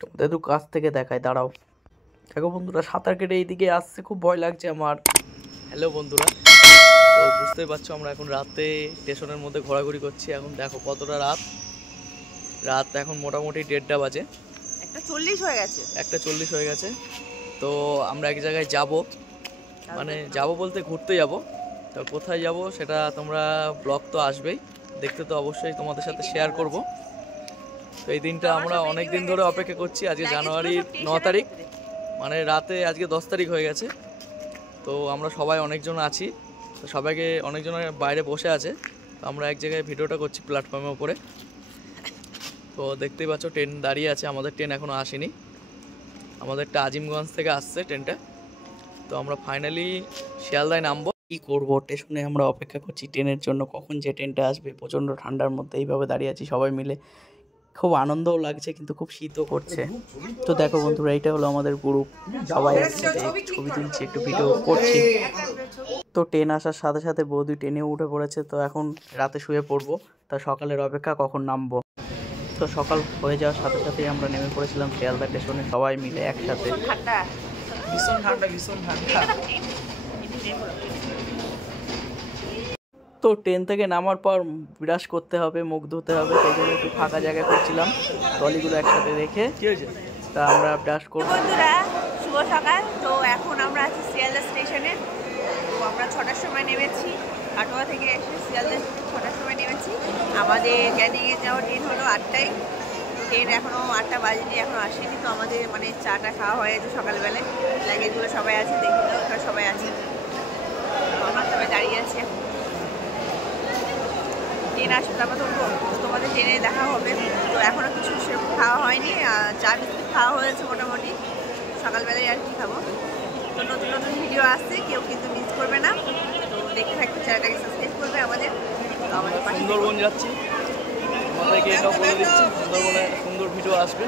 তোমাদের কাছ থেকে দেখায়, দাঁড়াও। দেখো বন্ধুরা, সাঁতার কেটে এইদিকে আসছে, খুব ভয় লাগছে আমার। হ্যালো বন্ধুরা, তো বুঝতেই পারছো আমরা এখন রাতে স্টেশনের মধ্যে ঘোরাঘুরি করছি। এখন দেখো কতটা রাত এখন মোটামুটি 1:30 বাজে, 1:40 হয়ে গেছে। 1:40 হয়ে গেছে। তো আমরা এক জায়গায় যাব, মানে যাব বলতে ঘুরতে যাব। তো কোথায় যাব সেটা তোমরা ব্লগ তো আসবেই, দেখতে তো অবশ্যই তোমাদের সাথে শেয়ার করব। তো এই দিনটা আমরা অনেক দিন ধরে অপেক্ষা করছি। আজকে জানুয়ারির 9 তারিখ, মানে রাতে আজকে 10 তারিখ হয়ে গেছে। তো আমরা সবাই অনেকজন আছি, তো সবাইকে অনেকজনের বাইরে বসে আছে। তো আমরা এক জায়গায় ভিডিওটা করছি প্ল্যাটফর্মের উপরে। তো দেখতেই পাচ্ছ ট্রেন দাঁড়িয়ে আছে, আমাদের ট্রেন এখনও আসেনি। আমাদেরটা আজিমগঞ্জ থেকে আসছে ট্রেনটা। তো আমরা ফাইনালি শিয়ালদায় নামবো। কী করবো, স্টেশনে আমরা অপেক্ষা করছি ট্রেনের জন্য, কখন যে ট্রেনটা আসবে। প্রচণ্ড ঠান্ডার মধ্যে এইভাবে দাঁড়িয়ে আছি সবাই মিলে, খুব আনন্দও লাগছে কিন্তু খুব শীতও করছে। তো দেখো বন্ধুরা, এইটা হলো আমাদের গ্রুপ, সবাই একসাথে ছবি তুলছি, একটু ভিডিও করছি। তো ট্রেন আসার সাথে সাথে বৌদি ট্রেনেও উঠে পড়েছে। তো এখন রাতে শুয়ে পড়বো, তা সকালের অপেক্ষা কখন নামবো। তো সকাল হয়ে যাওয়ার সাথে সাথেই আমরা নেমে পড়েছিলাম শিয়ালদা স্টেশনে সবাই মিলে একসাথে। ভীষণ ঠান্ডা। তো ট্রেন থেকে নামার পর বিরাস করতে হবে, মুখ ধুতে হবে, সেই জন্য একটু ফাঁকা জায়গা করছিলাম, ট্রলিগুলো একসাথে রেখে। কি হয়েছে? তা আমরা ব্রাশ করবো। বন্ধুরা শুভ সকাল। তো এখন আমরা আছি শিয়ালদা স্টেশনে। তো আমরা 6টার সময় নেমেছি, কাটোয়া থেকে এসে শিয়ালদা 6টার সময় নেমেছি। আমাদের ক্যানিংয়ে যাওয়ার ট্রেন হলো 8টায়। ট্রেন এখনও 8টা বাজেনি, এখনও আসেনি। তো আমাদের মানে চাটা খাওয়া হয়ে গেছে সকালবেলায়। লাগেজগুলো সবাই আছে, দেখি তো ওখানে সবাই আছে। আমরা সবাই দাঁড়িয়ে আছি। ট্রেন আসবে তারপর তোমাদের ট্রেনে দেখা হবে। তো এখনও কিছু সেরকম খাওয়া হয়নি, চা বিস্কুট খাওয়া হয়েছে মোটামুটি সকালবেলায়। আর কি খাবো। তো নতুন নতুন ভিডিও আসছে, কেউ কিন্তু মিস করবে না। তো দেখতে থাকতে চ্যানেলটাকে সাবস্ক্রাইব করবে আমাদের। তো আমাদের সুন্দরবন যাচ্ছি, আমাদেরকে এটাও বলে দিচ্ছি, সুন্দরবনে সুন্দর ভিডিও আসবে।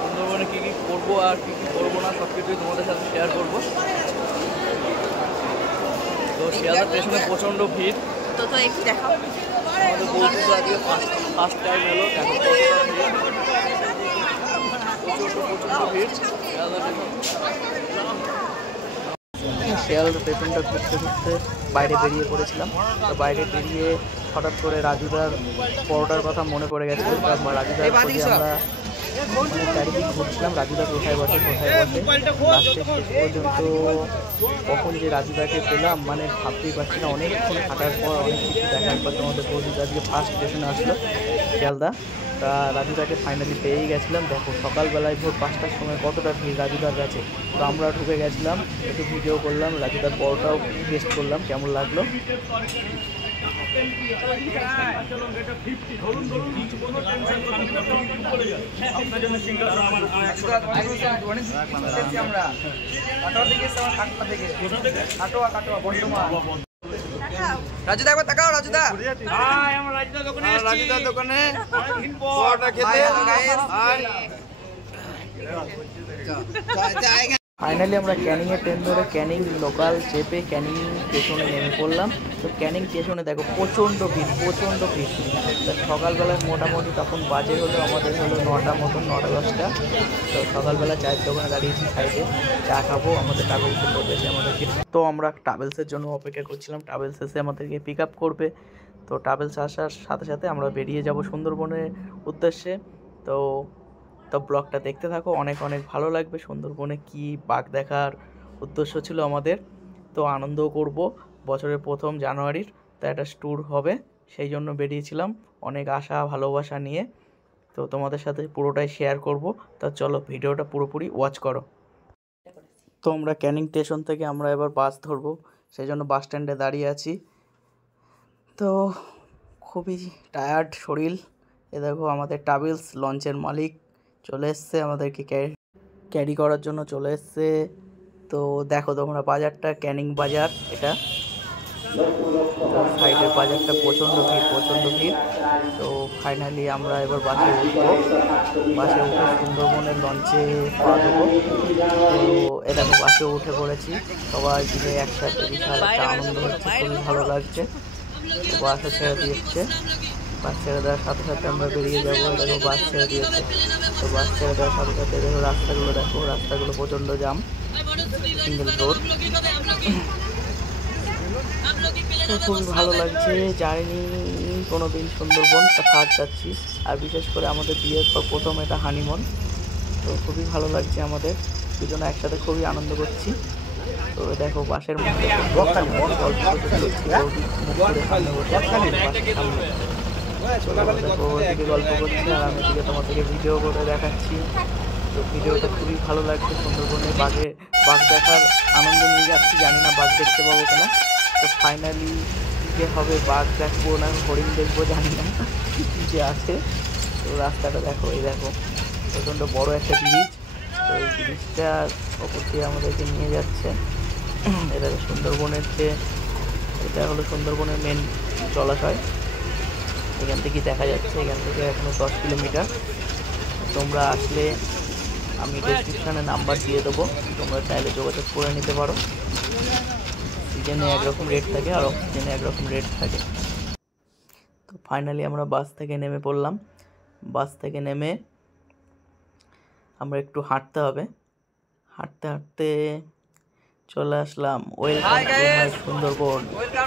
সুন্দরবনে কী কী করবো আর কী কী করবো না সব কিছুই তোমাদের সাথে শেয়ার করবো। তো শিয়ালদা স্টেশনে প্রচণ্ড ভিড়। তো একটু দেখাও। আমাদের বলতে তো আজকে ফার্স্ট টাইম এলো, দেখো প্রচণ্ড ভিড় শিয়ালদা স্টেশনটা। ঘুরতে ঘুরতে বাইরে বেরিয়ে পড়েছিলাম। তো বাইরে বেরিয়ে হঠাৎ করে রাজুদার পরোটার কথা মনে পড়ে গেছে। রাজুদার আমরা চারিদিক ঘুরছিলাম, রাজুদা কোথায় বসে লাস্টে শেষ পর্যন্ত কখন যে রাজুদাকে পেলাম মানে ভাবতেই পারছি না। অনেকক্ষণ হাঁটার পর, অনেক কিছু দেখার পর তোমাদের বৌদি আজকে ফার্স্ট স্টেশনে আসলো শিয়ালদা। তা রাজুদাকে ফাইনালি পেয়েই গেছিলাম। দেখো সকালবেলায় ভোর 5টার সময় কতটা ভিড় রাজুদার কাছে। তো আমরা ঢুকে গেছিলাম, একটু ভিডিও করলাম, রাজুদার পরোটাও টেস্ট করলাম, কেমন লাগলো। রাজুদা একবার তাকাও, রাজুদা। রাজুদার দোকানে ফাইনালি আমরা ক্যানিংয়ে ট্রেন ধরে ক্যানিং লোকাল চেপে ক্যানিং স্টেশনে নেমে পড়লাম। তো ক্যানিং স্টেশনে দেখো প্রচণ্ড ভিড়। তো সকালবেলায় মোটামুটি তখন বাজে হলো আমাদের হলো 9টা মতন, 9টা-10টা। তো সকালবেলা চায়ের দোকানে দাঁড়িয়েছি সাইডে, চা খাবো। আমাদের ট্রাভেলসে বলেছে আমাদেরকে। তো আমরা ট্রাভেলসের জন্য অপেক্ষা করছিলাম, ট্রাভেলস এসে আমাদেরকে পিক আপ করবে। তো ট্রাভেলস আসার সাথে সাথে আমরা বেরিয়ে যাব সুন্দরবনের উদ্দেশ্যে। তো ব্লগটা দেখতে থাকো, অনেক ভালো লাগবে। সুন্দরবনে কি বাঘ দেখার উদ্দেশ্য ছিল আমাদের, তো আনন্দও করব। বছরের প্রথম জানুয়ারির তো একটা ট্যুর হবে, সেই জন্য বেরিয়েছিলাম অনেক আশা ভালোবাসা নিয়ে। তো তোমাদের সাথে পুরোটাই শেয়ার করব। তো চলো ভিডিওটা পুরোপুরি ওয়াচ করো। তো আমরা ক্যানিং স্টেশন থেকে আমরা এবার বাস ধরবো, সেই জন্য বাস স্ট্যান্ডে দাঁড়িয়ে আছি। তো খুবই টায়ার্ড শরীর। এ দেখো আমাদের ট্রাভেলস লঞ্চের মালিক চলে এসছে, আমাদেরকে ক্যারি করার জন্য চলে এসছে। তো দেখো তোমরা বাজারটা, ক্যানিং বাজার এটা। তো সাইডের বাজারটা প্রচণ্ড ভিড়। তো ফাইনালি আমরা এবার বাসে উঠবো। বাসে উঠে সুন্দরবনের লঞ্চে পা দেবো। তো এ দেখো বাসে উঠে পড়েছি, সবাই মিলে একসাথে। বিশাল একটা আনন্দ হচ্ছে, খুবই ভালো লাগছে। তো বাসে ছেড়ে দিচ্ছে। বাস ছেড়ে দেওয়ার সাথে সাথে আমরা বেরিয়ে যাবো। দেখো বাস ছেড়ে দিয়েছে। তো বাস ছেড়ে দেওয়ার সাথে সাথে দেখো রাস্তাগুলো প্রচণ্ড জাম, সিঙ্গেল রোড। তো খুবই ভালো লাগছে, যাইনি কোনোদিন সুন্দরবন, ফার্স্ট যাচ্ছি। আর বিশেষ করে আমাদের বিয়ের পর প্রথম এটা হানিমুন। তো খুবই ভালো লাগছে, আমাদের দুজনে একসাথে খুবই আনন্দ করছি। তো দেখো বাসের মধ্যে গল্প করছি আর আমি এদিকে তোমাদেরকে ভিডিও করে দেখাচ্ছি। তো ভিডিওটা খুবই ভালো লাগছে, সুন্দরবনে বাঘ দেখার আনন্দ নিয়ে যাচ্ছি। জানি না বাঘ দেখতে পাবো কিনা। তো ফাইনালি যে হবে, বাঘ দেখবো না হরিণ দেখবো জানি না যে আছে। তো রাস্তাটা দেখো, এই দেখো প্রচণ্ড বড় একটা ব্রিজ। তো এই ব্রিজটার ওপর দিয়ে আমাদেরকে নিয়ে যাচ্ছে। এটা সুন্দরবনের এটা হলো সুন্দরবনের মেন জলাশয়। এখান থেকে দেখা যাচ্ছে, এখান থেকে এখনো 10 কিলোমিটার। তোমরা আসলে আমি ডেসক্রিপশানে নাম্বার দিয়ে দেবো, তোমরা চাইলে যোগাযোগ করে নিতে পারো। সিজনে একরকম রেট থাকে আর অফ সিজনে একরকম রেট থাকে। তো ফাইনালি আমরা বাস থেকে নেমে পড়লাম। বাস থেকে নেমে আমরা একটু হাঁটতে হবে। হাঁটতে হাঁটতে চলে আসলাম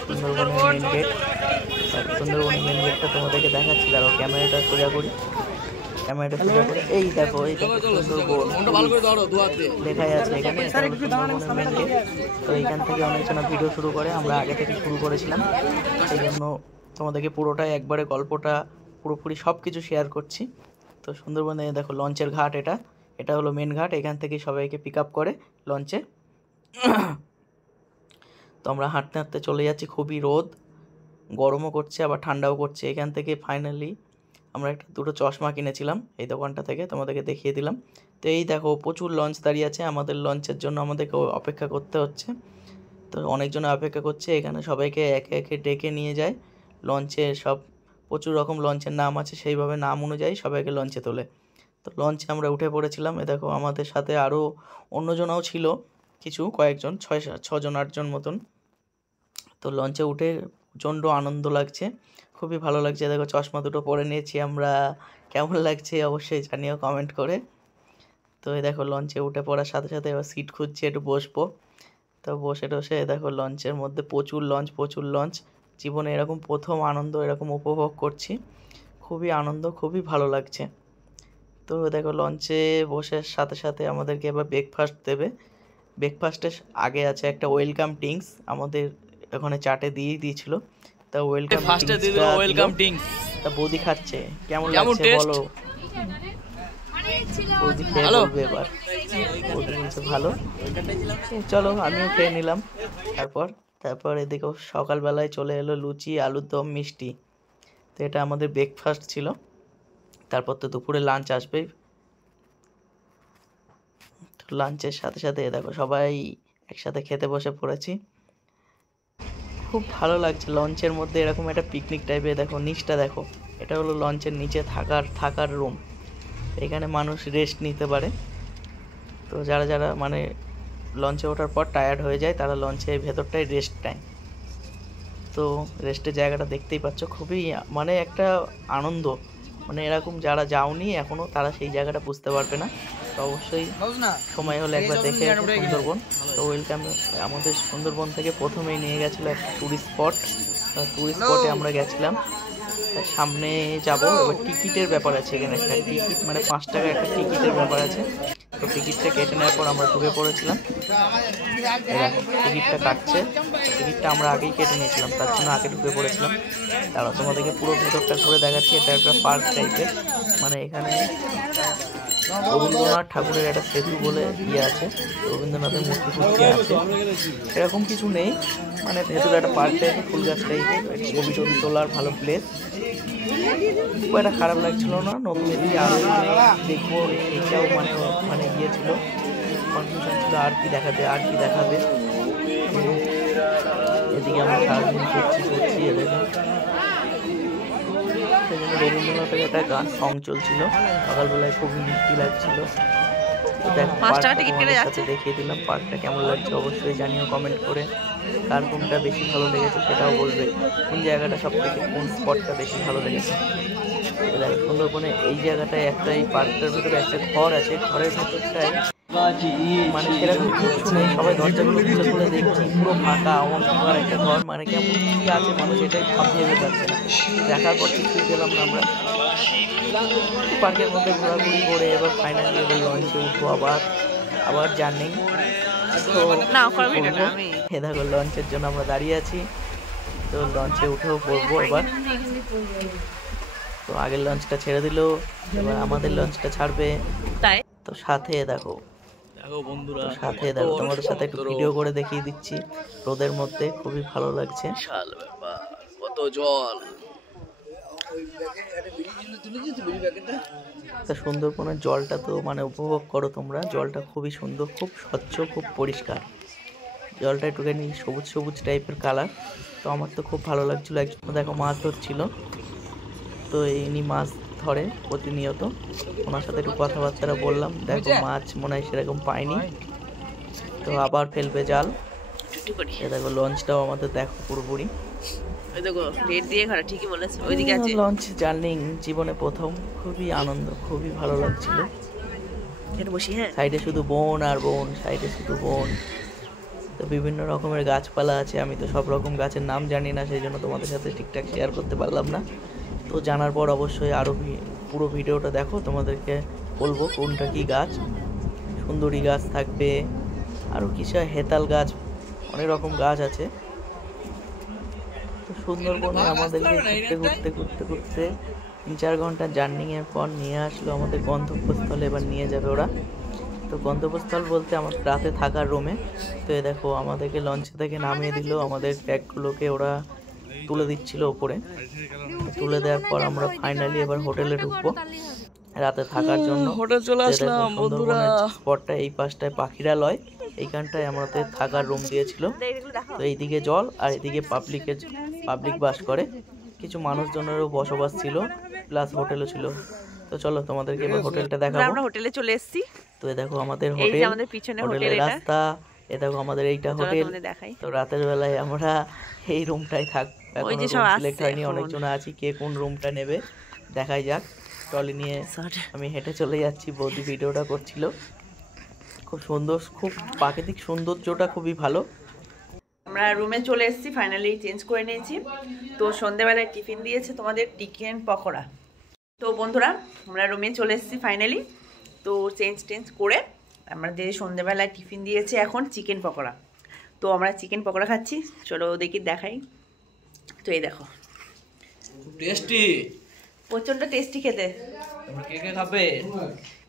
সুন্দরবনের মেন গেট। সুন্দরবনের মেন গেটটা তোমাদেরকে দেখাচ্ছি, দাঁড়াও ক্যামেরাটা সোজা করি। এই দেখো সুন্দরবন লেখাই আছে এখানে, সুন্দরবনের মেন গেট। তো এইখান থেকে অনেকজনা ভিডিও শুরু করে, আমরা আগে থেকে শুরু করেছিলাম, সেই জন্য তোমাদেরকে পুরোটাই একবারে গল্পটা পুরোপুরি সব কিছু শেয়ার করছি। তো সুন্দরবনে দেখো লঞ্চের ঘাট, এটা হলো মেন ঘাট। এখান থেকে সবাইকে পিক আপ করে লঞ্চে। তো আমরা হাঁটতে হাঁটতে চলে যাচ্ছি, খুবই রোদ, গরমও করছে আবার ঠান্ডাও করছে। এখান থেকে ফাইনালি আমরা দুটো চশমা কিনেছিলাম এই দোকানটা থেকে, তোমাদেরকে দেখিয়ে দিলাম। তো এই দেখো প্রচুর লঞ্চ দাঁড়িয়ে আছে, আমাদের লঞ্চের জন্য আমাদেরকে অপেক্ষা করতে হচ্ছে। তো অনেকজন অপেক্ষা করছে, এখানে সবাইকে একে একে ডেকে নিয়ে যায় লঞ্চে। সব প্রচুর রকম লঞ্চের নাম আছে, সেইভাবে নাম অনুযায়ী সবাইকে লঞ্চে তোলে। তো লঞ্চে আমরা উঠে পড়েছিলাম। এ দেখো আমাদের সাথে আরও অন্যজনাও ছিল, কয়েকজন 6জন 8জন মতন। তো লঞ্চে উঠে প্রচণ্ড আনন্দ লাগছে, খুবই ভালো লাগছে। দেখো চশমা দুটো পরে নিয়েছি আমরা, কেমন লাগছে অবশ্যই জানিও কমেন্ট করে। তো এই দেখো লঞ্চে উঠে পড়ার সাথে সাথে এবার সিট খুঁজছি, একটু বসবো। তো বসে দেখো লঞ্চের মধ্যে প্রচুর লঞ্চ। জীবনে এরকম প্রথম আনন্দ এরকম উপভোগ করছি, খুবই আনন্দ, খুবই ভালো লাগছে। তো দেখো লঞ্চে বসে সাথে সাথে আমাদেরকে এবার ব্রেকফাস্ট দেবে। ব্রেকফাস্টের আগে আছে একটা ওয়েলকাম ড্রিঙ্কস, আমাদের ওখানে চাটে দিয়েছিল। তা ওয়েলকাম ড্রিঙ্কস তা বৌদি খাচ্ছে, কেমন লাগছে বলো? বৌদি খেয়ে বলবে এবার। বৌদি বলছে ভালো। চলো আমিও খেয়ে নিলাম। তারপর এদিকে সকালবেলায় চলে এলো লুচি, আলুর দম, মিষ্টি। তো এটা আমাদের ব্রেকফাস্ট ছিল। তারপর তো দুপুরে লাঞ্চ আসবে। লাঞ্চের সাথে সাথে দেখো সবাই একসাথে খেতে বসে পড়েছি, খুব ভালো লাগছে। লঞ্চের মধ্যে এরকম একটা পিকনিক টাইপের, দেখো নিচটা দেখো, এটা হলো লঞ্চের নিচে থাকার রুম। এখানে মানুষ রেস্ট নিতে পারে। তো যারা মানে লঞ্চে ওঠার পর টায়ার্ড হয়ে যায়, তারা লঞ্চের ভেতরটাই রেস্ট নেয়। তো রেস্টের জায়গাটা দেখতেই পাচ্ছ, খুবই মানে একটা আনন্দ। মানে এরকম যারা যাওনি এখনও, তারা সেই জায়গাটা বুঝতে পারবে না। তো অবশ্যই সময় হলে একবার দেখে আসবে সুন্দরবন। তো ওয়েলকাম। আমাদের সুন্দরবন থেকে প্রথমেই নিয়ে গেছিলো একটা ট্যুরিস্ট স্পটে আমরা গেছিলাম। সামনে যাবো, এবার টিকিটের ব্যাপার আছে এখানে, একটা টিকিট মানে 5 টাকা একটা টিকিটের ব্যাপার আছে। তো টিকিটটা কেটে নেওয়ার পর আমরা ঢুকে পড়েছিলাম। টিকিটটা কাটছে, টিকিটটা আমরা আগেই কেটে নিয়েছিলাম, তার জন্য আগে ঢুকে পড়েছিলাম। তারপর তোমাদেরকে পুরো ভেতরটা ঘুরে দেখাচ্ছি। এটা একটা পার্ক টাইপের, মানে এখানে রবীন্দ্রনাথ ঠাকুরের একটা সেতু বলে আছে, রবীন্দ্রনাথের মূর্তি আছে, সেরকম কিছু নেই। মানে ভেতরে একটা পার্ক টাইপের, ফুল গাছ টাইপের, ছবি তোলার ভালো প্লেস। খুব একটা খারাপ লাগছিল না। নতুন এদিকে আরও মানে দেখবো, এটাও মানে গিয়েছিল, কনফিউশন ছিল আর কি দেখাবে। এদিকে আমরা সারাদিন করছি এদিকে রবীন্দ্রনাথের একটা গান সং চলছিল সকালবেলায়, খুবই মিষ্টি লাগছিল। দেখিয়ে দিলাম পার্কটা কেমন লাগছে, অবশ্যই জানিও কমেন্ট করে। কার কোনটা বেশি ভালো লেগেছে সেটাও বলবে, কোন জায়গাটা সব থেকে কোন স্পটটা বেশি ভালো লেগেছে। দেখো সুন্দরবনে এই জায়গাটায় একটা, এই পার্কটার ভিতরে একটা ঘর আছে, ঘরের ভেতরটায় মানে সেরকম কিছু নেই, সবাই দরজাগুলো খুলে খুলে দেখছি, পুরো ফাঁকা অন্ধকার একটা ঘর, মানে কেমন কি আছে মানুষ এটাই ভাবতে পারছে না। দেখার পর কিছুই পেলাম না আমরা, পার্কের মধ্যে ঘোরাঘুরি করে এবার ফাইনালি এবার লঞ্চে উঠবো, আবার জার্নি। তো এ দেখো লঞ্চের জন্য আমরা দাঁড়িয়ে আছি, তো লঞ্চে উঠেও পড়বো এবার। তো আগের লঞ্চটা ছেড়ে দিল, এবার আমাদের লঞ্চটা ছাড়বে। তাই তো সাথে দেখো বন্ধুরা, সাথে দেখো তোমাদের সাথে একটু ভিডিও করে দেখিয়ে দিচ্ছি, রোদের মধ্যে খুবই ভালো লাগছে। কত জল, সুন্দরবনের জলটা তো মানে উপভোগ করো তোমরা, জলটা খুবই সুন্দর, খুব স্বচ্ছ, খুব পরিষ্কার, জলটা একটুখানি সবুজ সবুজ টাইপের কালার। তো আমার তো খুব ভালো লাগছিলো। একজন দেখো মাছ ধরছিল, তো ইনি মাছ ধরে প্রতিনিয়ত, ওনার সাথে একটু কথাবার্তা বললাম। দেখো মাছ মনে হয় সেরকম পাইনি, তো আবার ফেলবে জাল। দেখো লঞ্চটাও আমাদের দেখো পুরোপুরি লঞ্চ জার্নি জীবনে প্রথম, খুবই আনন্দ, খুবই ভালো লাগছিল। সাইডে শুধু বন আর বন, সাইডে শুধু বন। তো বিভিন্ন রকমের গাছপালা আছে, আমি তো সব রকম গাছের নাম জানি না, সেই জন্য তোমাদের সাথে ঠিকঠাক শেয়ার করতে পারলাম না। তো জানার পর অবশ্যই আরও পুরো ভিডিওটা দেখো, তোমাদেরকে বলবো কোনটা কি গাছ। সুন্দরী গাছ থাকবে, আরও কিছু হেতাল গাছ, অনেক রকম গাছ আছে। তো সুন্দরবনে আমাদেরকে ঘুরতে ঘুরতে ঘুরতে ঘুরতে 3-4 ঘন্টা জার্নিংয়ের পর নিয়ে আসলো আমাদের গন্তব্যস্থলে। এবার নিয়ে যাবে ওরা। তো গন্তব্যস্থল বলতে আমার রাতে থাকার রুমে। তো এ দেখো আমাদেরকে লঞ্চে থেকে নামিয়ে দিল, আমাদের ব্যাগগুলোকে ওরা তুলে দিচ্ছিল ওপরে। তুলে দেওয়ার পর আমরা ফাইনালি এবার হোটেলে ঢুকবো রাতে থাকার জন্য। হোটেল চলে আসলাম বন্ধুরা। স্পটটা এই পাশটায় পাখিরালয়, এইখানটায় আমাদের থাকার রুম দিয়েছিল। তো এইদিকে জল আর এদিকে পাবলিক বাস করে, কিছু মানুষজনেরও বসবাস ছিল, প্লাস হোটেলও ছিল। তো চলো তোমাদেরকে এবার হোটেলটা দেখাবো। আমরা হোটেলে চলে এসেছি। তো দেখো আমাদের হোটেল, আমাদের পিছনে হোটেলের রাস্তা, এ দেখো আমাদের এইটা হোটেল। তো রাতের বেলায় আমরা এই রুমটাই থাকবো, এখন রুম সিলেক্ট হয়নি, অনেকজন আছি, কে কোন রুমটা নেবে দেখাই যাক। ট্রলি নিয়ে আমি হেঁটে চলে যাচ্ছি, বৌদি ভিডিওটা করছিল। খুব সুন্দর, খুব প্রাকৃতিক সৌন্দর্যটা খুবই ভালো। আমরা রুমে চলে এসেছি, ফাইনালি চেঞ্জ করে নিয়েছি। তো সন্ধ্যেবেলায় টিফিন দিয়েছে তোমাদের চিকেন পকোড়া। তো বন্ধুরা আমরা রুমে চলে এসেছি ফাইনালি। তো চেঞ্জ করে আমাদের সন্ধ্যেবেলায় টিফিন দিয়েছে এখন চিকেন পকোড়া। তো আমরা চিকেন পকোড়া খাচ্ছি, চলো দেখি দেখাই। তো এই দেখো টেস্টি, প্রচন্ড টেস্টি খেতে। তোমরা কে কে খাবে?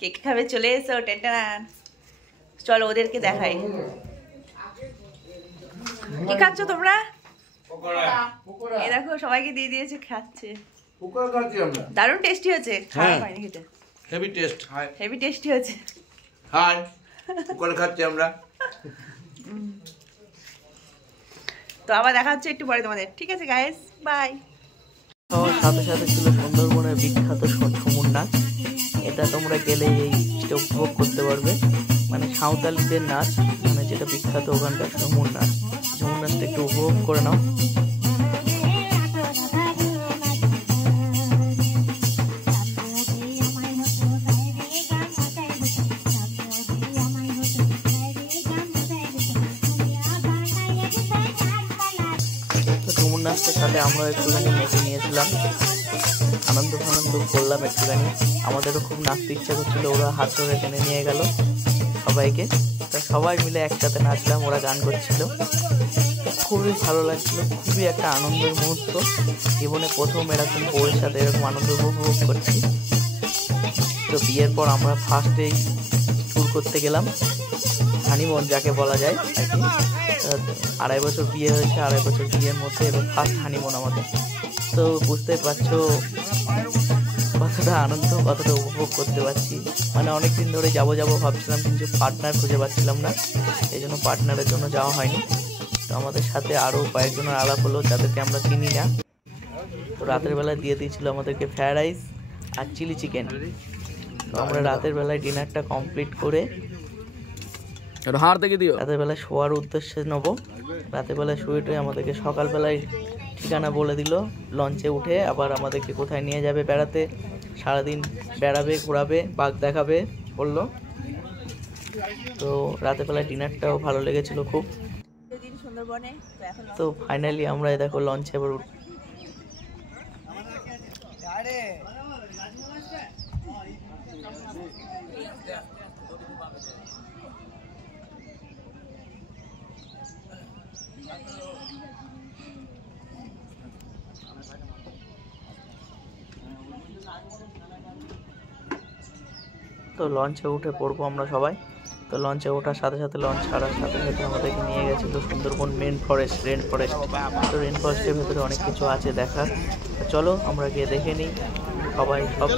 কে কে খাবে চলে এসো, টেনটান। চলো ওদেরকে দেখাই। কি খাচ্ছ তোমরা? এই দেখো সবাইকে দিয়ে দিয়েছে, খাচ্ছে। দারুণ টেস্টি হয়েছে, খারাপ হয়নি খেতে। হেভি টেস্ট, হেভি টেস্টি হয়েছে। হাই পকোড়া খাচ্ছি আমরা। তো আবার দেখা হচ্ছে একটু পরে তোমাদের, ঠিক আছে গাইস, বাই। সাথে সাথে ছিল সুন্দরবনের বিখ্যাত ঝুমুর নাচ। এটা তোমরা গেলে এইটা উপভোগ করতে পারবে, মানে সাঁওতালিদের নাচ, মানে যেটা বিখ্যাত ওখানকার ঝুমুর নাচ। ঝুমুর নাচটা একটু উপভোগ করে নাও। ঝুমুর নাচটার সাথে আমরা একটুখানি মেখে নিয়েছিলাম, আনন্দ করলাম একটুখানি। আমাদেরও খুব নাচতে ইচ্ছা করছিল, ওরা হাত ধরে টেনে নিয়ে গেল সবাইকে। তা সবাই মিলে একসাথে নাচলাম, ওরা গান করছিল, খুবই ভালো লাগছিল, খুবই একটা আনন্দের মুহূর্ত। জীবনে প্রথম এরকম বউয়ের সাথে এরকম আনন্দ উপভোগ করছি। তো বিয়ের পর আমরা ফার্স্টেই ট্যুর করতে গেলাম, হানিমুন যাকে বলা যায় আর কি। 2.5 বছর বিয়ে হয়েছে, 2.5 বছর বিয়ের মধ্যে এবার ফার্স্ট হানিমুন আমাদের। তো বুঝতে পারছো কতটা আনন্দ, কতটা উপভোগ করতে পারছি। মানে অনেকদিন ধরে যাবো ভাবছিলাম, কিন্তু পার্টনার খুঁজে পাচ্ছিলাম না, এই জন্য পার্টনারের জন্য যাওয়া হয়নি। তো আমাদের সাথে আরও কয়েকজনের আলাপ হলো যাদেরকে আমরা চিনি না। তো রাতের বেলায় দিয়ে দিয়েছিল আমাদেরকে ফ্রায়েড রাইস আর চিলি চিকেন। তো আমরা রাতের বেলায় ডিনারটা কমপ্লিট করে হাড় দেখে দিও। রাতের বেলায় শোয়ার উদ্দেশ্যে নেবো। রাতের বেলায় শুয়ে আমাদেরকে সকালবেলায় ঠিকানা বলে দিল, লঞ্চে উঠে আবার আমাদেরকে কোথায় নিয়ে যাবে বেড়াতে, সারাদিন বেড়াবে, ঘোরাবে, বাঘ দেখাবে বললো। তো রাতের বেলায় ডিনারটাও ভালো লেগেছিল খুব। সুন্দরবনে তো ফাইনালি আমরা দেখো লঞ্চে আবার তো লঞ্চে উঠে পড়বো আমরা সবাই। তো লঞ্চে ওঠার সাথে সাথে লঞ্চ ছাড়ার সাথে সাথে আমাদেরকে নিয়ে গেছিলো Sundarban main forest, rain forest. তো রেন ফরেস্টের ভেতরে অনেক কিছু আছে দেখার। চলো আমরা গিয়ে দেখে নিই। সবাই সব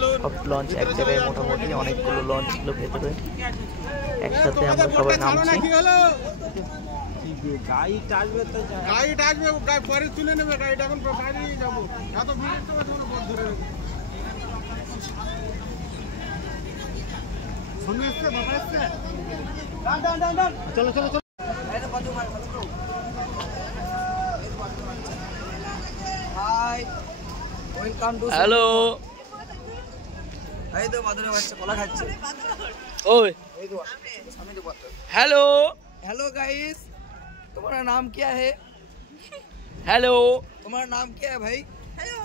লঞ্চ এক জায়গায়, মোটামুটি অনেকগুলো লঞ্চ ছিল ভেতরে, একসাথে আমরা সবাই নামছি। চলো চলো চলো। হ্যালো, এই তো বাদুড়ের বাচ্চা কলা খাচ্ছে। ओए এই তো সামনে তো বাচ্চা। हेलो हेलो गाइस, तुम्हारा नाम क्या है? हेलो तुम्हारा नाम क्या है भाई? হ্যালো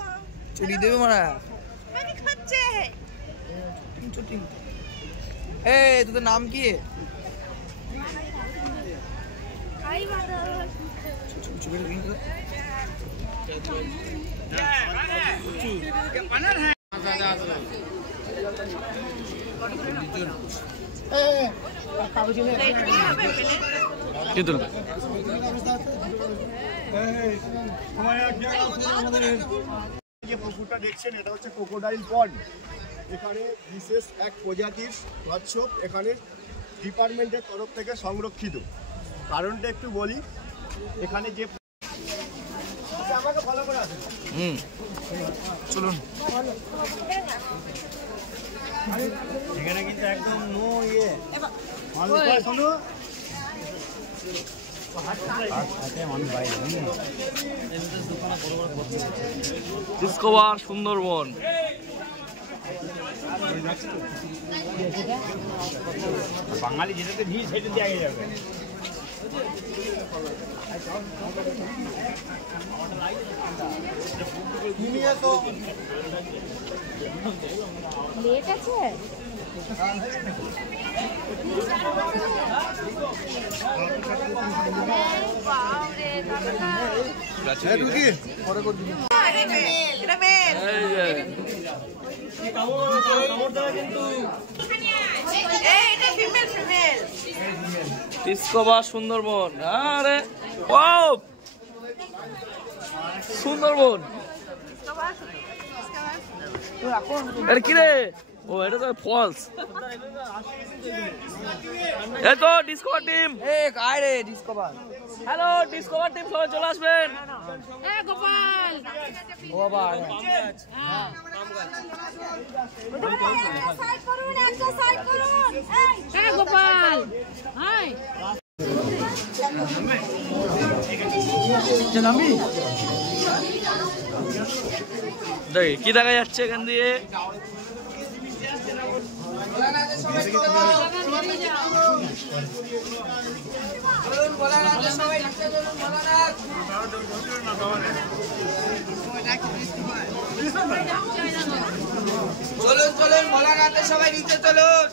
चुड़ी देवे मारा মানে খাচ্ছে चुटी। ए तू तो नाम की है? किधर যে পুকুরটা দেখছেন এটা হচ্ছে ক্রোকোডাইল পন্ড। এখানে বিশেষ এক প্রজাতির কচ্ছপ এখানে ডিপার্টমেন্টের তরফ থেকে সংরক্ষিত। কারণটা একটু বলি, এখানে যে আমাকে ফলো করে আসেন। চলুন। এখানে কিন্তু একদম নো ইয়ে মানুষ শোনো ডিসকভার সুন্দরবন। বাঙালি যেটাতে ভিড় সেটা দিয়ে যাবে। লেট আছে এটা মেল এই এটা ফিমেল ফিমেল ডিসকভার সুন্দরবন। আরে ওয়াও, সুন্দরবন। এটা কি রে? ও এটা তো ফলস। এই তো ডিসকভার টিম। ए काय रे डिस्कवर হ্যালো ডিসকভার টিম, সবাই চলে আসবেন। গোপাল ও বাবা সাইড করুন, একটা সাইড করুন। এই গোপাল হাই দেখ কি দেখা যাচ্ছে এখান দিয়ে। চলুন চলুন ভোলানাথে সবাই নিচে চলুন।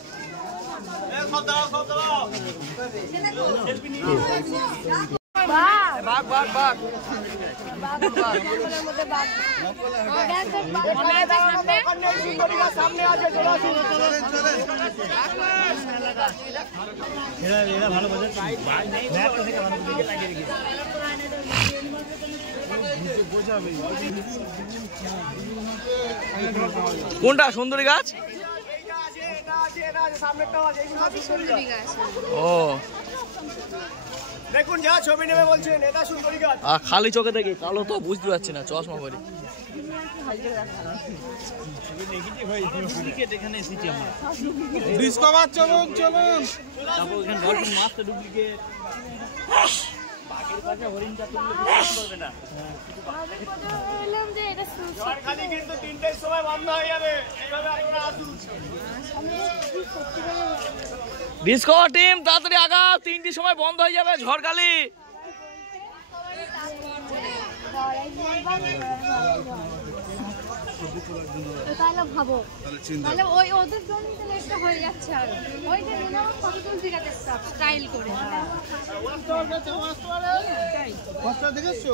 বাঘ বাঘ বাঘ সামনে আছে, চলে আসুন। কোনটা সুন্দরী গাছ? ও দেখুন যা ছবি নেবে বলছেন, এটা সুন্দরী গাছ। আর খালি চোখে দেখি, কালো তো বুঝতে পারছি না, চশমা পরি। ডিসকভার চলুন চলুন। কিন্তু 3টের সময় বন্ধ হয়ে যাবে, এইভাবে আপনারা আসুন। ডিসকভার টিম তাড়াতাড়ি আগা, 3টির সময় বন্ধ হয়ে যাবে ঝড়খালি। তাহলে ভাবো, তাহলে ওই ওদের জন্য তাহলে একটা হয়ে যাচ্ছে। আর ওইটা না কত দূর দিকে স্টাইল করে কষ্ট দেখেছো?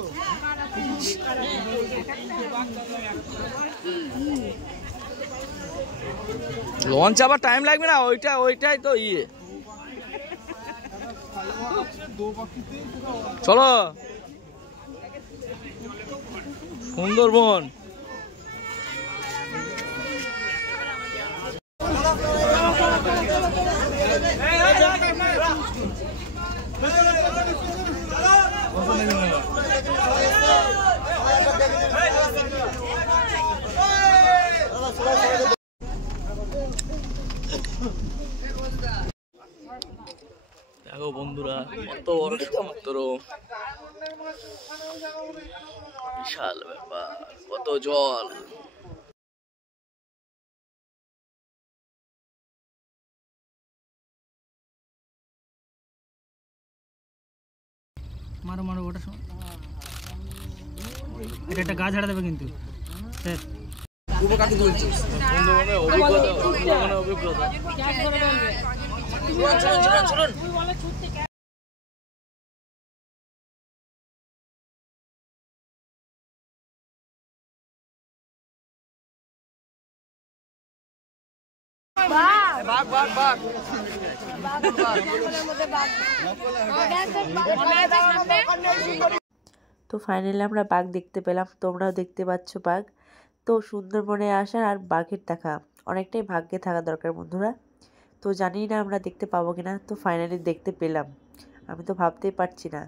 লঞ্চ আবার টাইম লাগবে না, ওইটাই তো ইয়ে। চলো সুন্দরবন। দেখো বন্ধুরা কত বড় সমুদ্র, বিশাল ব্যাপার, কত জল। মারো মারো, ওটা এটা একটা গা ঝাড়া দেবে কিন্তু। তো ফাইনালি আমরা বাঘ দেখতে পেলাম, তোমরাও দেখতে পাচ্ছ বাঘ। তো সুন্দরবনে আসার আর বাঘের দেখা অনেকটাই ভাগ্যে থাকা দরকার বন্ধুরা। তো জানি না আমরা দেখতে পাবো কিনা, তো ফাইনালি দেখতে পেলাম। আমি তো ভাবতেই পারছি না,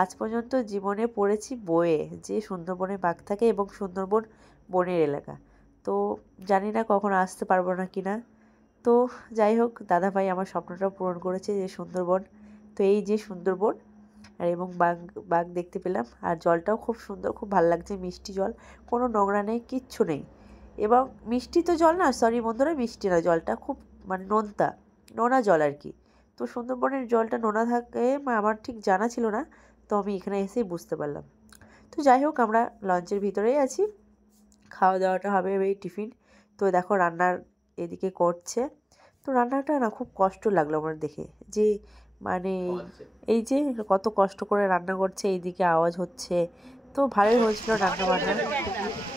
আজ পর্যন্ত জীবনে পড়েছি বইয়ে যে সুন্দরবনে বাঘ থাকে এবং সুন্দরবন বনের এলাকা। তো জানি না কখন আসতে পারবো না কিনা। তো যাই হোক, দাদাভাই আমার স্বপ্নটাও পূরণ করেছে যে সুন্দরবন। তো এই যে সুন্দরবন আর এবং বাঘ দেখতে পেলাম। আর জলটাও খুব সুন্দর, খুব ভালো লাগছে, মিষ্টি জল, কোনো নোংরা নেই, কিচ্ছু নেই। এবং মিষ্টি তো জল না, সরি বন্ধুরা, মিষ্টি না, জলটা খুব মানে নোনা জল আর কি। তো সুন্দরবনের জলটা নোনা থাকে আমার ঠিক জানা ছিল না, তো আমি এখানে এসেই বুঝতে পারলাম। তো যাই হোক, আমরা লঞ্চের ভিতরেই আছি, খাওয়া দাওয়াটা হবে এই টিফিন। তো দেখো রান্নার এদিকে করছে। তো রান্নাটা না খুব কষ্ট লাগলো আমার দেখে, যে মানে এই যে কত কষ্ট করে রান্না করছে, এইদিকে আওয়াজ হচ্ছে। তো ভালোই হয়েছিল রান্না বান্না,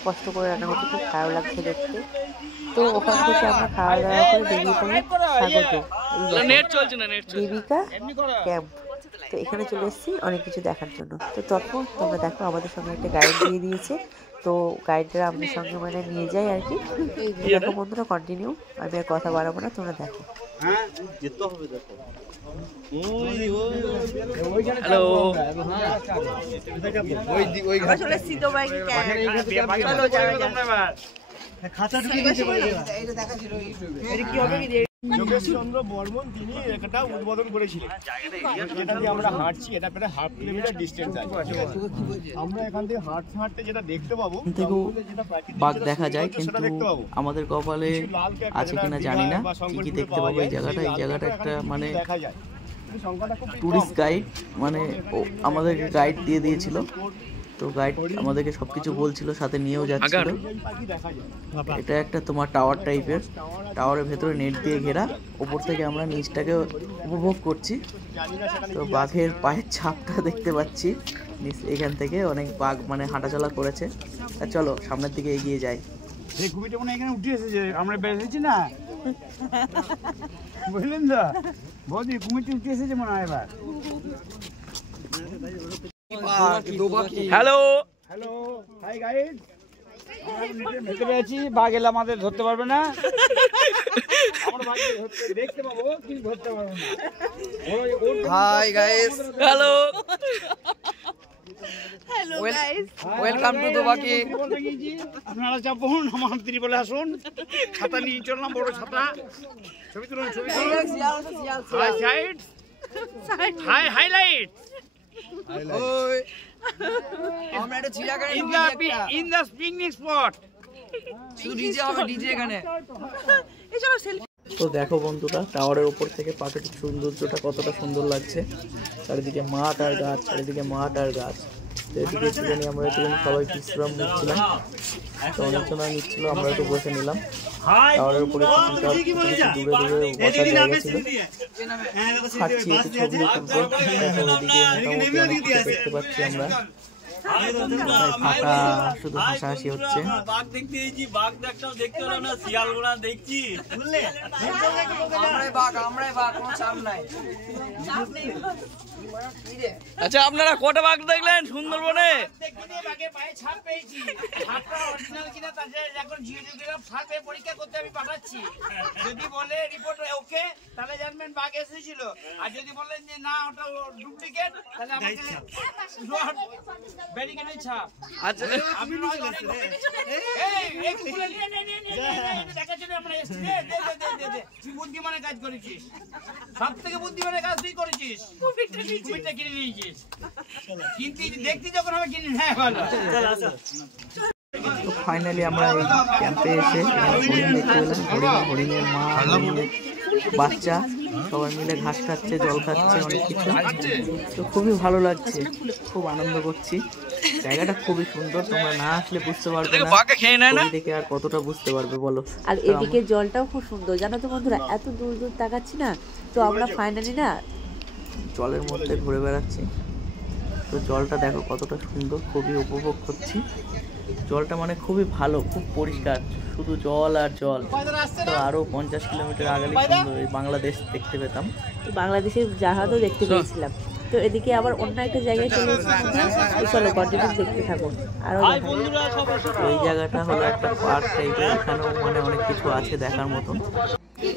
কষ্ট করে রান্না করতে খুব ভালো লাগছে দেখতে। তো ওখান থেকে আমরা খাওয়া দাওয়া করে বেরিয়ে পড়ি দেবিকা ক্যাম্প। তো এখানে চলে এসেছি অনেক কিছু দেখার জন্য। তো তখন তোমরা দেখো আমাদের সঙ্গে একটা গাইড দিয়ে দিয়েছে। তো গাইডরা আমাদের সঙ্গে মানে নিয়ে যায় আর কি। দেখো বন্ধুরা কন্টিনিউ, আমি আর কথা বাড়াবো না, তোমরা দেখো। যোগেশচন্দ্র বর্মন তিনি একটা উদ্বোধন করেছিলেন, যেটা দিয়ে আমরা হাঁটছি, এটা প্রায় হাফ কিলোমিটার ডিস্টেন্স আছে। আমরা এখান থেকে হাঁটতে হাঁটতে যেটা দেখতে পাবো, বাঘ দেখা যায়, কিন্তু আমাদের কপালে আছে কিনা জানি না কি কি দেখতে পাবো। এই জায়গাটা একটা মানে টুরিস্ট গাইড, মানে আমাদেরকে গাইড দিয়ে দিয়েছিল। তো গাইড আমাদেরকে সবকিছু বলছিল, সাথে নিয়েও যাচ্ছিল। এটা একটা তোমার টাওয়ার টাইপের, টাওয়ারের ভেতরে নেট দিয়ে ঘেরা, ওপর থেকে আমরা নিচটাকে উপভোগ করছি। তো বাঘের পায়ের ছাপটা দেখতে পাচ্ছি এখান থেকে, অনেক বাঘ মানে হাঁটাচলা করেছে। চলো সামনের দিকে এগিয়ে যাই। এই কুমিরটা মনে এখানে উঠে এসেছে, আমরা বেরিয়েছি না, বুঝলেন তো বৌদি, কুমিরটা উঠে এসেছে মনে হয় এবার। হ্যালো হ্যালো, হাই গাইস, ভেতরে আছি, বাঘ এলে আমাদের ধরতে পারবে না, আমরা বাঘ দেখতে পাবো কিন্তু ধরতে পারবো না। Hi guys, hello, hello guys, welcome to দুবাকি। আপনারা চাপুন, আমার ত্রিপলে আসুন, ছাতা নিয়ে চললাম, বড় ছাতা। ছবি তুলুন, ছবি তুলুন। হাই হাইলাইট আমরা একটা চিড়িয়াখানায় ইন দ্য পিকনিক স্পট। শুধু ডিজে হবে, ডিজে এখানে। এই চলো সেলফি। তো দেখো বন্ধুরা, টাওয়ারের উপর থেকে প্রাকৃতিক সৌন্দর্যটা কতটা সুন্দর লাগছে। চারিদিকে মাঠ আর গাছ, চারিদিকে মাঠ আর গাছ। তো এদিকে একটুখানি আমরা একটুখানি সবাই বিশ্রাম নিচ্ছিলাম। তো অনেকজনা নিচ্ছিল, আমরা একটু বসে নিলাম। টাওয়ারের উপরে কিছুটা দূরে দূরে বসার জায়গা ছিল। হাঁটছি একটু ছবি তুলতে। দেখো এদিকে মোটামুটি অনেক কিছু দেখতে পাচ্ছি আমরা। ফাঁকা শুধু হাসাহাসি হচ্ছে। বাঘ দেখতে এসেছি, বাঘ একটাও দেখতে হলো না, শিয়াল গোড়া দেখছি, বুঝলে? আমরাই বাঘ, কোনো চাপ নাই। আচ্ছা, আপনারা কটা বাঘ দেখলেন সুন্দরবনে? পরীক্ষা করতে আমি পাঠাচ্ছি। যদি বলে রিপোর্ট ওকে, তাহলে জানবেন বাঘ এসেছিল। আর যদি বলেন যে না, ওটা ডুপ্লিকেট, তাহলে আমাকে ব্যারিকেডের ছাপ। আচ্ছা, আপনি বুদ্ধিমানের কাজ করেছিস, সব থেকে বুদ্ধিমানের কাজ তুই করেছিস। কুমিরটা কিনে নিয়েছিস, কিন্তু দেখতে যখন হবে কিনে নেয় ভালো। তো ফাইনালি আমরা এই ক্যাম্পে এসে হরিণ দেখতে পেলাম। হরিণের মা, হরিণের বাচ্চা সবাই মিলে ঘাস খাচ্ছে, জল খাচ্ছে, অনেক কিছু। তো খুবই ভালো লাগছে, খুব আনন্দ করছি। জায়গাটা খুবই সুন্দর, তোমরা না আসলে বুঝতে পারবে না, ছবি দেখে আর কতটা বুঝতে পারবে বলো। আর এদিকে জলটাও খুব সুন্দর, জানো তো বন্ধুরা, এত দূর দূর তাকাচ্ছি না। তো আমরা ফাইনালি না জলের মধ্যে ঘুরে বেড়াচ্ছি। তো জলটা দেখো কতটা সুন্দর, খুবই উপভোগ করছি। জলটা মানে খুবই ভালো, খুব পরিষ্কার, শুধু জল আর জল। তো আরো 50 কিলোমিটার আগালে সুন্দর এই বাংলাদেশ দেখতে পেতাম। তো বাংলাদেশের জাহাজও দেখতে পেয়েছিলাম। তো এদিকে আবার অন্য একটা জায়গায় চলে এসেছি। চলো কন্টিনিউ দেখতে থাকো। আরো তো এই জায়গাটা হলো একটা পার্ক টাইপের, এখানেও মানে অনেক কিছু আছে দেখার মতন।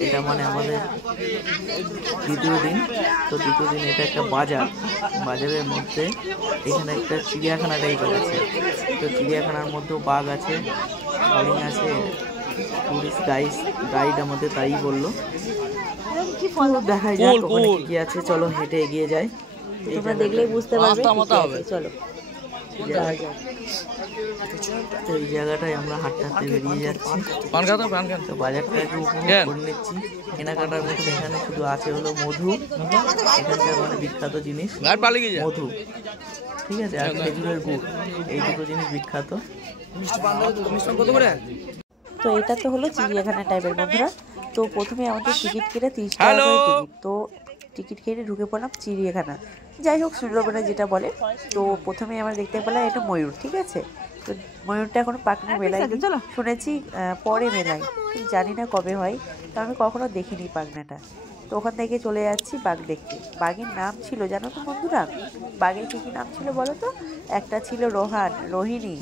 এটা মানে আমাদের দ্বিতীয় দিন। তো দ্বিতীয় দিন এটা একটা বাজার, বাজারের মধ্যে এখানে একটা চিড়িয়াখানা টাইপের আছে। তো চিড়িয়াখানার মধ্যেও বাঘ আছে, হরিণ আছে। টুরিস্ট গাইড আমাদের তাই বললো। দেখাই যাক ওখানে কি আছে, চলো হেঁটে এগিয়ে যাই। তোমরা দেখলেই বুঝতে পারবে। চলো তো এই জায়গাটায় আমরা হাঁটতে হাঁটতে বেরিয়ে যাচ্ছি। তো বাজারটা একটু উপভোগ করে নিচ্ছি। কেনাকাটার মতো এখানে শুধু আছে হলো মধু, এখানকার মানে বিখ্যাত জিনিস মধু, ঠিক আছে, আর খেজুরের গুড়, এই দুটো জিনিস বিখ্যাত। তো এটা তো হলো চিড়িয়াখানা টাইপের বন্ধুরা। তো প্রথমে আমাদের টিকিট কেটে 30 টাকা করে টিকিট। তো টিকিট কেটে ঢুকে পড়লাম চিড়িয়াখানা। যাই হোক, সুন্দরবনে যেটা বলে। তো প্রথমে আমরা দেখতে পেলাম এটা ময়ূর, ঠিক আছে। তো ময়ূরটা এখনো পাখনা মেলাইনি, শুনেছি পরে মেলায়, কিন্তু জানি না কবে হয়। তো আমি কখনো দেখিনি পাখনাটা। তো ওখান থেকে চলে যাচ্ছি বাঘ দেখতে। বাঘের নাম ছিল জানো তো বন্ধুরা, বাঘের কী কী নাম ছিল বলো তো? একটা ছিল রোহান, রোহিণী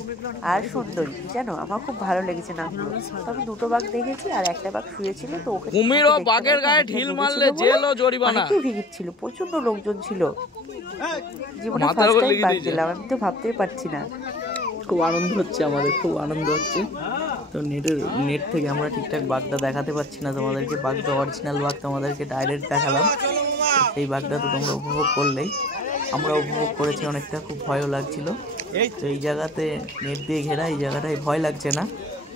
আর সুন্দরী। জানো, আমার খুব ভালো লেগেছে নামগুলো। তো আমি দুটো বাঘ দেখেছি, আর একটা বাঘ শুয়েছিল। তো ওকে কুমির ও বাঘের গায়ে ঢিল মারলে জেল ও জরিমানা। অনেকই ভিড় ছিল, প্রচন্ড লোকজন ছিল। জীবনে ফার্স্ট টাইম বাঘ দিলাম, আমি তো ভাবতেই পারছি না। খুব আনন্দ হচ্ছে, আমাদের খুব আনন্দ হচ্ছে। তো নেট থেকে আমরা ঠিকঠাক বাঘটা দেখাতে পারছি না তোমাদেরকে। বাঘটা অরিজিনাল বাঘ তোমাদেরকে ডাইরেক্ট দেখালাম। সেই বাঘটা তো তোমরা উপভোগ করলেই, আমরা উপভোগ করেছি অনেকটা, খুব ভয়ও লাগছিল। তো এই জায়গাতে নেট দিয়ে ঘেরা, এই জায়গাটায় ভয় লাগছে না।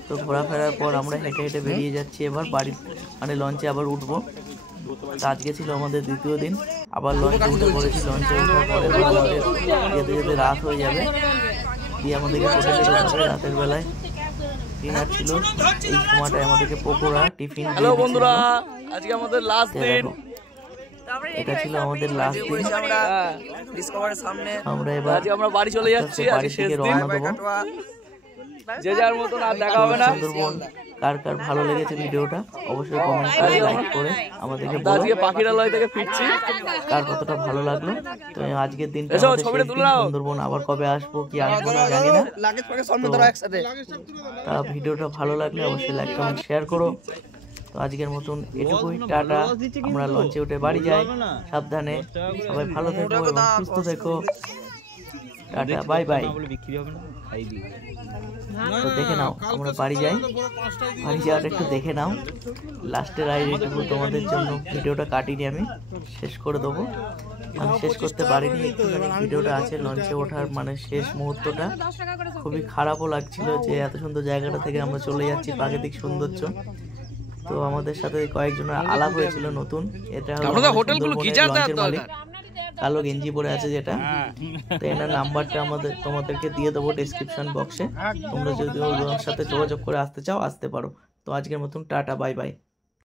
তো ঘোরাফেরার পর আমরা হেঁটে হেঁটে বেরিয়ে যাচ্ছি এবার বাড়ির, মানে লঞ্চে আবার উঠবো। তো আজকে ছিল আমাদের দ্বিতীয় দিন, আবার লঞ্চে উঠে পড়েছি। লঞ্চে ওঠার পরে আমাদের যেতে যেতে রাত হয়ে যাবে। দিয়ে আমাদেরকে হোটেলে ঢোকাবে রাতের বেলায়। ডিনার ছিল, এই সময়টায় আমাদেরকে পকোড়া টিফিন। হ্যালো বন্ধুরা, আজকে আমাদের লাস্ট দিন। এটা ছিল আমাদের লাস্ট দিন। আমরা ডিসকভারের সামনে আমরা এবার আজকে আমরা বাড়ি চলে যাচ্ছি। বাড়ি থেকে রওনা দেবো। যে যার মতন আর দেখা হবে না। সুন্দরবন কার কার ভালো লেগেছে ভিডিওটা অবশ্যই কমেন্ট করে লাইক করে আমাদেরকে বলো। আজকে পাখিরালয় থেকে ফিরছি, কার কতটা ভালো লাগলো। তো আজকের দিনটা সুন্দরবন, আবার কবে আসবো কি আসবো না জানি না। তা ভিডিওটা ভালো লাগলে অবশ্যই লাইক কমেন্ট শেয়ার করো। তো আজকের মতন এটুকুই, টাটা। আমরা লঞ্চে উঠে বাড়ি যাই, সাবধানে, সবাই ভালো থেকো এবং সুস্থ থেকো। Tata bye bye. বিক্রি হবে না, খাই দিই। তো দেখে নাও আমরা বাড়ি যাই, বাড়ি যাওয়াটা একটু দেখে নাও। লাস্টের রাইড এইটুকু তোমাদের জন্য ভিডিওটা কাটিনি, আমি শেষ করে দেবো। আমি শেষ করতে পারিনি, একটুখানি ভিডিওটা আছে লঞ্চে ওঠার মানে শেষ মুহূর্তটা। খুবই খারাপও লাগছিল যে এত সুন্দর জায়গাটা থেকে আমরা চলে যাচ্ছি, প্রাকৃতিক সৌন্দর্য। তো আমাদের সাথে কয়েকজনের আলাপ হয়েছিল নতুন। এটা হলো আপনাদের হোটেলগুলো কি যাতায়াত দরকার? কালো গেঞ্জি পরে আছে যেটা, তো এনার নাম্বারটা তোমাদেরকে দিয়ে দেবো ডেসক্রিপশন বক্সে। তোমরা যদি ওর সাথে যোগাযোগ করে আসতে চাও আসতে পারো। তো আজকের মতন টাটা বাই বাই।